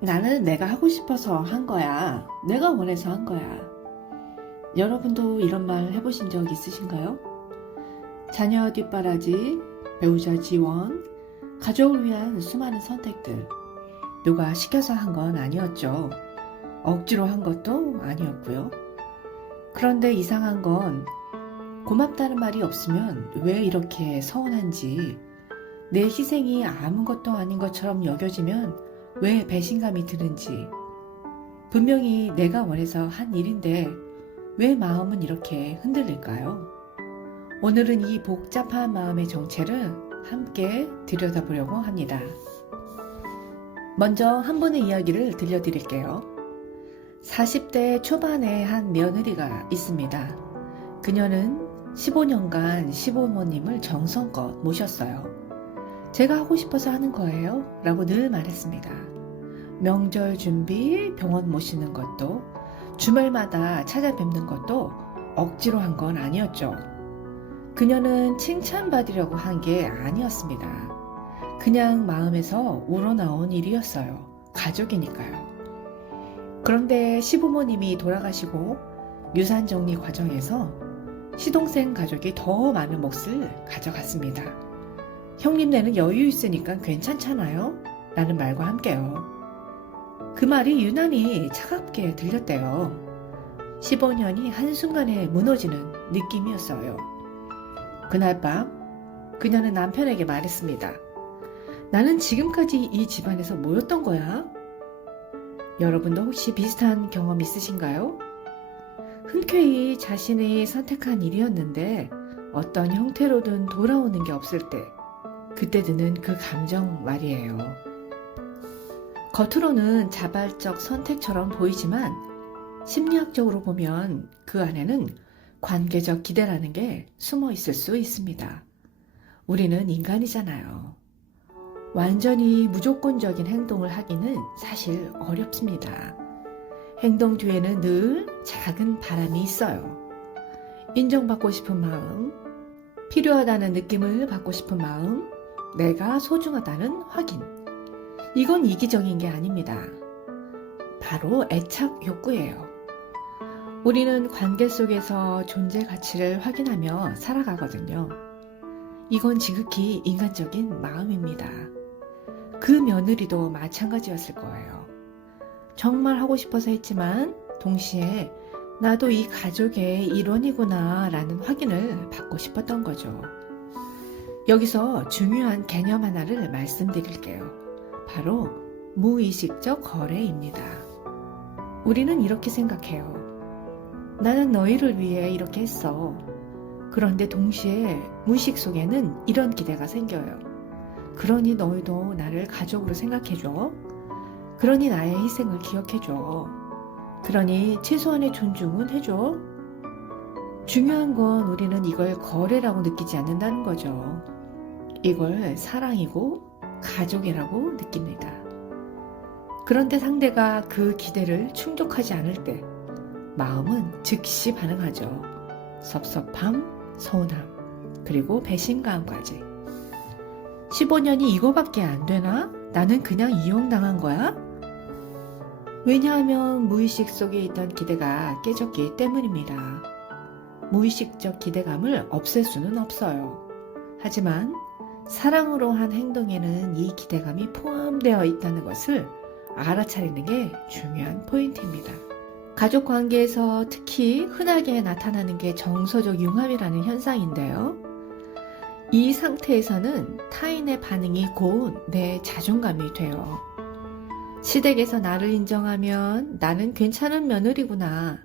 나는 내가 하고 싶어서 한 거야. 내가 원해서 한 거야. 여러분도 이런 말 해보신 적 있으신가요? 자녀 뒷바라지, 배우자 지원, 가족을 위한 수많은 선택들. 누가 시켜서 한 건 아니었죠. 억지로 한 것도 아니었고요. 그런데 이상한 건 고맙다는 말이 없으면 왜 이렇게 서운한지, 내 희생이 아무것도 아닌 것처럼 여겨지면 왜 배신감이 드는지, 분명히 내가 원해서 한 일인데 왜 마음은 이렇게 흔들릴까요? 오늘은 이 복잡한 마음의 정체를 함께 들여다보려고 합니다. 먼저 한 분의 이야기를 들려드릴게요. 40대 초반의 한 며느리가 있습니다. 그녀는 15년간 시부모님을 정성껏 모셨어요. 제가 하고 싶어서 하는 거예요 라고 늘 말했습니다. 명절 준비, 병원 모시는 것도, 주말마다 찾아뵙는 것도 억지로 한 건 아니었죠. 그녀는 칭찬받으려고 한 게 아니었습니다. 그냥 마음에서 우러나온 일이었어요. 가족이니까요. 그런데 시부모님이 돌아가시고 유산 정리 과정에서 시동생 가족이 더 많은 몫을 가져갔습니다. 형님네는 여유 있으니까 괜찮잖아요? 라는 말과 함께요. 그 말이 유난히 차갑게 들렸대요. 15년이 한순간에 무너지는 느낌이었어요. 그날 밤 그녀는 남편에게 말했습니다. 나는 지금까지 이 집안에서 뭐였던 거야? 여러분도 혹시 비슷한 경험 있으신가요? 흔쾌히 자신이 선택한 일이었는데 어떤 형태로든 돌아오는 게 없을 때, 그때 드는 그 감정 말이에요. 겉으로는 자발적 선택처럼 보이지만 심리학적으로 보면 그 안에는 관계적 기대라는 게 숨어 있을 수 있습니다. 우리는 인간이잖아요. 완전히 무조건적인 행동을 하기는 사실 어렵습니다. 행동 뒤에는 늘 작은 바람이 있어요. 인정받고 싶은 마음, 필요하다는 느낌을 받고 싶은 마음, 내가 소중하다는 확인. 이건 이기적인 게 아닙니다. 바로 애착 욕구예요. 우리는 관계 속에서 존재 가치를 확인하며 살아가거든요. 이건 지극히 인간적인 마음입니다. 그 며느리도 마찬가지였을 거예요. 정말 하고 싶어서 했지만 동시에 나도 이 가족의 일원이구나 라는 확인을 받고 싶었던 거죠. 여기서 중요한 개념 하나를 말씀드릴게요. 바로 무의식적 거래입니다. 우리는 이렇게 생각해요. 나는 너희를 위해 이렇게 했어. 그런데 동시에 무의식 속에는 이런 기대가 생겨요. 그러니 너희도 나를 가족으로 생각해줘. 그러니 나의 희생을 기억해줘. 그러니 최소한의 존중은 해줘. 중요한 건 우리는 이걸 거래라고 느끼지 않는다는 거죠. 이걸 사랑이고 가족이라고 느낍니다. 그런데 상대가 그 기대를 충족하지 않을 때 마음은 즉시 반응하죠. 섭섭함, 서운함, 그리고 배신감까지. 15년이 이거밖에 안 되나? 나는 그냥 이용당한 거야? 왜냐하면 무의식 속에 있던 기대가 깨졌기 때문입니다. 무의식적 기대감을 없앨 수는 없어요. 하지만 사랑으로 한 행동에는 이 기대감이 포함되어 있다는 것을 알아차리는 게 중요한 포인트입니다. 가족 관계에서 특히 흔하게 나타나는 게 정서적 융합이라는 현상인데요. 이 상태에서는 타인의 반응이 곧 내 자존감이 돼요. 시댁에서 나를 인정하면 나는 괜찮은 며느리구나.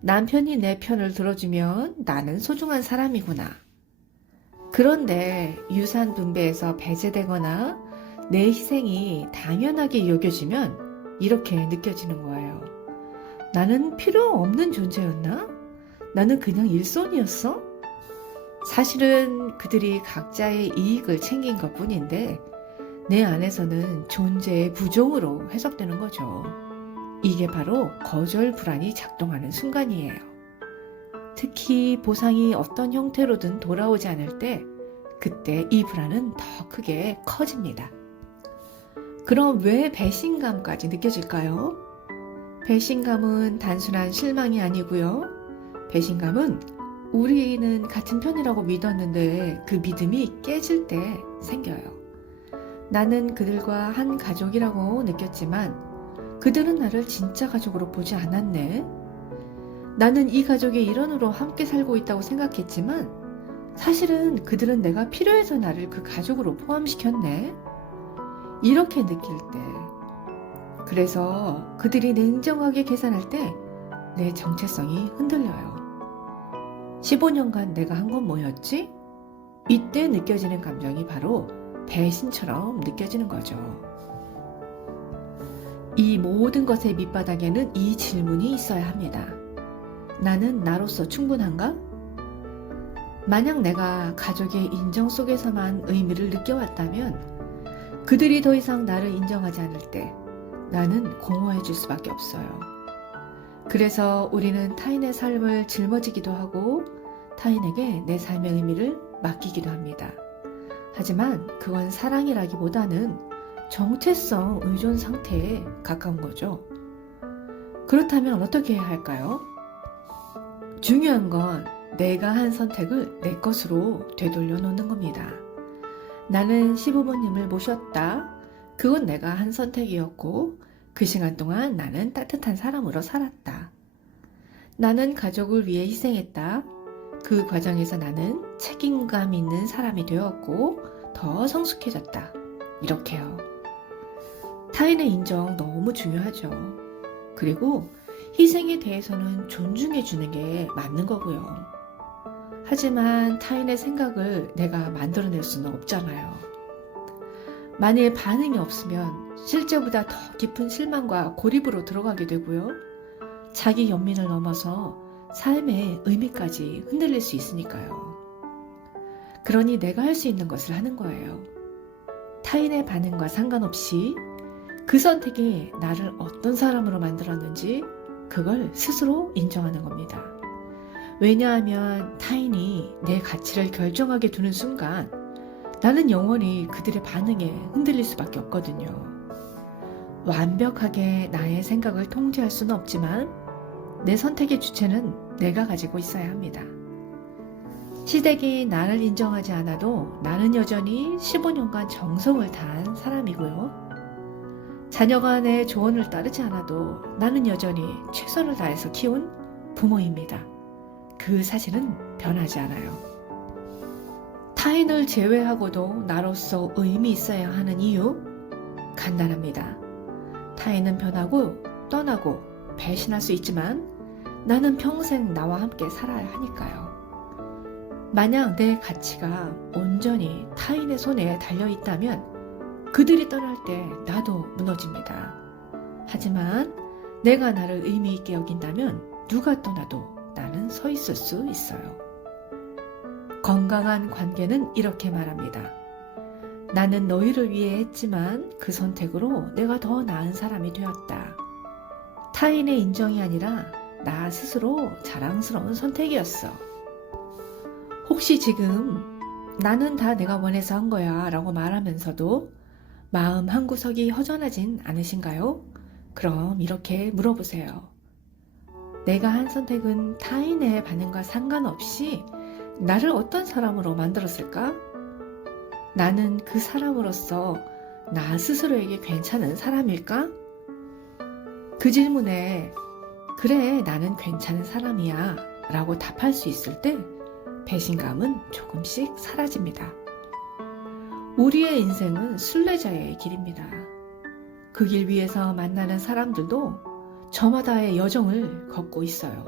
남편이 내 편을 들어주면 나는 소중한 사람이구나. 그런데 유산 분배에서 배제되거나 내 희생이 당연하게 여겨지면 이렇게 느껴지는 거예요. 나는 필요 없는 존재였나? 나는 그냥 일손이었어? 사실은 그들이 각자의 이익을 챙긴 것 뿐인데 내 안에서는 존재의 부종으로 해석되는 거죠. 이게 바로 거절 불안이 작동하는 순간이에요. 특히 보상이 어떤 형태로든 돌아오지 않을 때 그때 이 불안은 더 크게 커집니다. 그럼 왜 배신감까지 느껴질까요? 배신감은 단순한 실망이 아니고요. 배신감은 우리는 같은 편이라고 믿었는데 그 믿음이 깨질 때 생겨요. 나는 그들과 한 가족이라고 느꼈지만 그들은 나를 진짜 가족으로 보지 않았네. 나는 이 가족의 일원으로 함께 살고 있다고 생각했지만 사실은 그들은 내가 필요해서 나를 그 가족으로 포함시켰네. 이렇게 느낄 때, 그래서 그들이 냉정하게 계산할 때 내 정체성이 흔들려요. 15년간 내가 한 건 뭐였지? 이때 느껴지는 감정이 바로 배신처럼 느껴지는 거죠. 이 모든 것의 밑바닥에는 이 질문이 있어야 합니다. 나는 나로서 충분한가? 만약 내가 가족의 인정 속에서만 의미를 느껴왔다면 그들이 더 이상 나를 인정하지 않을 때 나는 공허해질 수밖에 없어요. 그래서 우리는 타인의 삶을 짊어지기도 하고 타인에게 내 삶의 의미를 맡기기도 합니다. 하지만 그건 사랑이라기보다는 정체성 의존 상태에 가까운 거죠. 그렇다면 어떻게 해야 할까요? 중요한 건 내가 한 선택을 내 것으로 되돌려 놓는 겁니다. 나는 시부모님을 모셨다. 그건 내가 한 선택이었고 그 시간 동안 나는 따뜻한 사람으로 살았다. 나는 가족을 위해 희생했다. 그 과정에서 나는 책임감 있는 사람이 되었고 더 성숙해졌다. 이렇게요. 타인의 인정 너무 중요하죠. 그리고 희생에 대해서는 존중해 주는 게 맞는 거고요. 하지만 타인의 생각을 내가 만들어낼 수는 없잖아요. 만일 반응이 없으면 실제보다 더 깊은 실망과 고립으로 들어가게 되고요. 자기 연민을 넘어서 삶의 의미까지 흔들릴 수 있으니까요. 그러니 내가 할 수 있는 것을 하는 거예요. 타인의 반응과 상관없이 그 선택이 나를 어떤 사람으로 만들었는지 그걸 스스로 인정하는 겁니다. 왜냐하면 타인이 내 가치를 결정하게 두는 순간 나는 영원히 그들의 반응에 흔들릴 수밖에 없거든요. 완벽하게 나의 생각을 통제할 수는 없지만 내 선택의 주체는 내가 가지고 있어야 합니다. 시댁이 나를 인정하지 않아도 나는 여전히 15년간 정성을 다한 사람이고요. 자녀가 내 조언을 따르지 않아도 나는 여전히 최선을 다해서 키운 부모입니다. 그 사실은 변하지 않아요. 타인을 제외하고도 나로서 의미 있어야 하는 이유? 간단합니다. 타인은 변하고 떠나고 배신할 수 있지만 나는 평생 나와 함께 살아야 하니까요. 만약 내 가치가 온전히 타인의 손에 달려 있다면 그들이 떠날 때 나도 무너집니다. 하지만 내가 나를 의미 있게 여긴다면 누가 떠나도 나는 서 있을 수 있어요. 건강한 관계는 이렇게 말합니다. 나는 너희를 위해 했지만 그 선택으로 내가 더 나은 사람이 되었다. 타인의 인정이 아니라 나 스스로 자랑스러운 선택이었어. 혹시 지금 나는 다 내가 원해서 한 거야 라고 말하면서도 마음 한구석이 허전하진 않으신가요? 그럼 이렇게 물어보세요. 내가 한 선택은 타인의 반응과 상관없이 나를 어떤 사람으로 만들었을까? 나는 그 사람으로서 나 스스로에게 괜찮은 사람일까? 그 질문에 그래, 나는 괜찮은 사람이야 라고 답할 수 있을 때 배신감은 조금씩 사라집니다. 우리의 인생은 순례자의 길입니다. 그 길 위에서 만나는 사람들도 저마다의 여정을 걷고 있어요.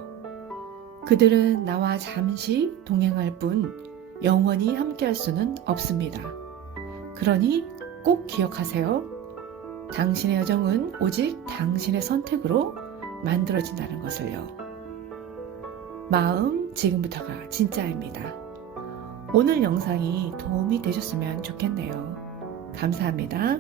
그들은 나와 잠시 동행할 뿐 영원히 함께할 수는 없습니다. 그러니 꼭 기억하세요. 당신의 여정은 오직 당신의 선택으로 만들어진다는 것을요. 마음 지금부터가 진짜입니다. 오늘 영상이 도움이 되셨으면 좋겠네요. 감사합니다.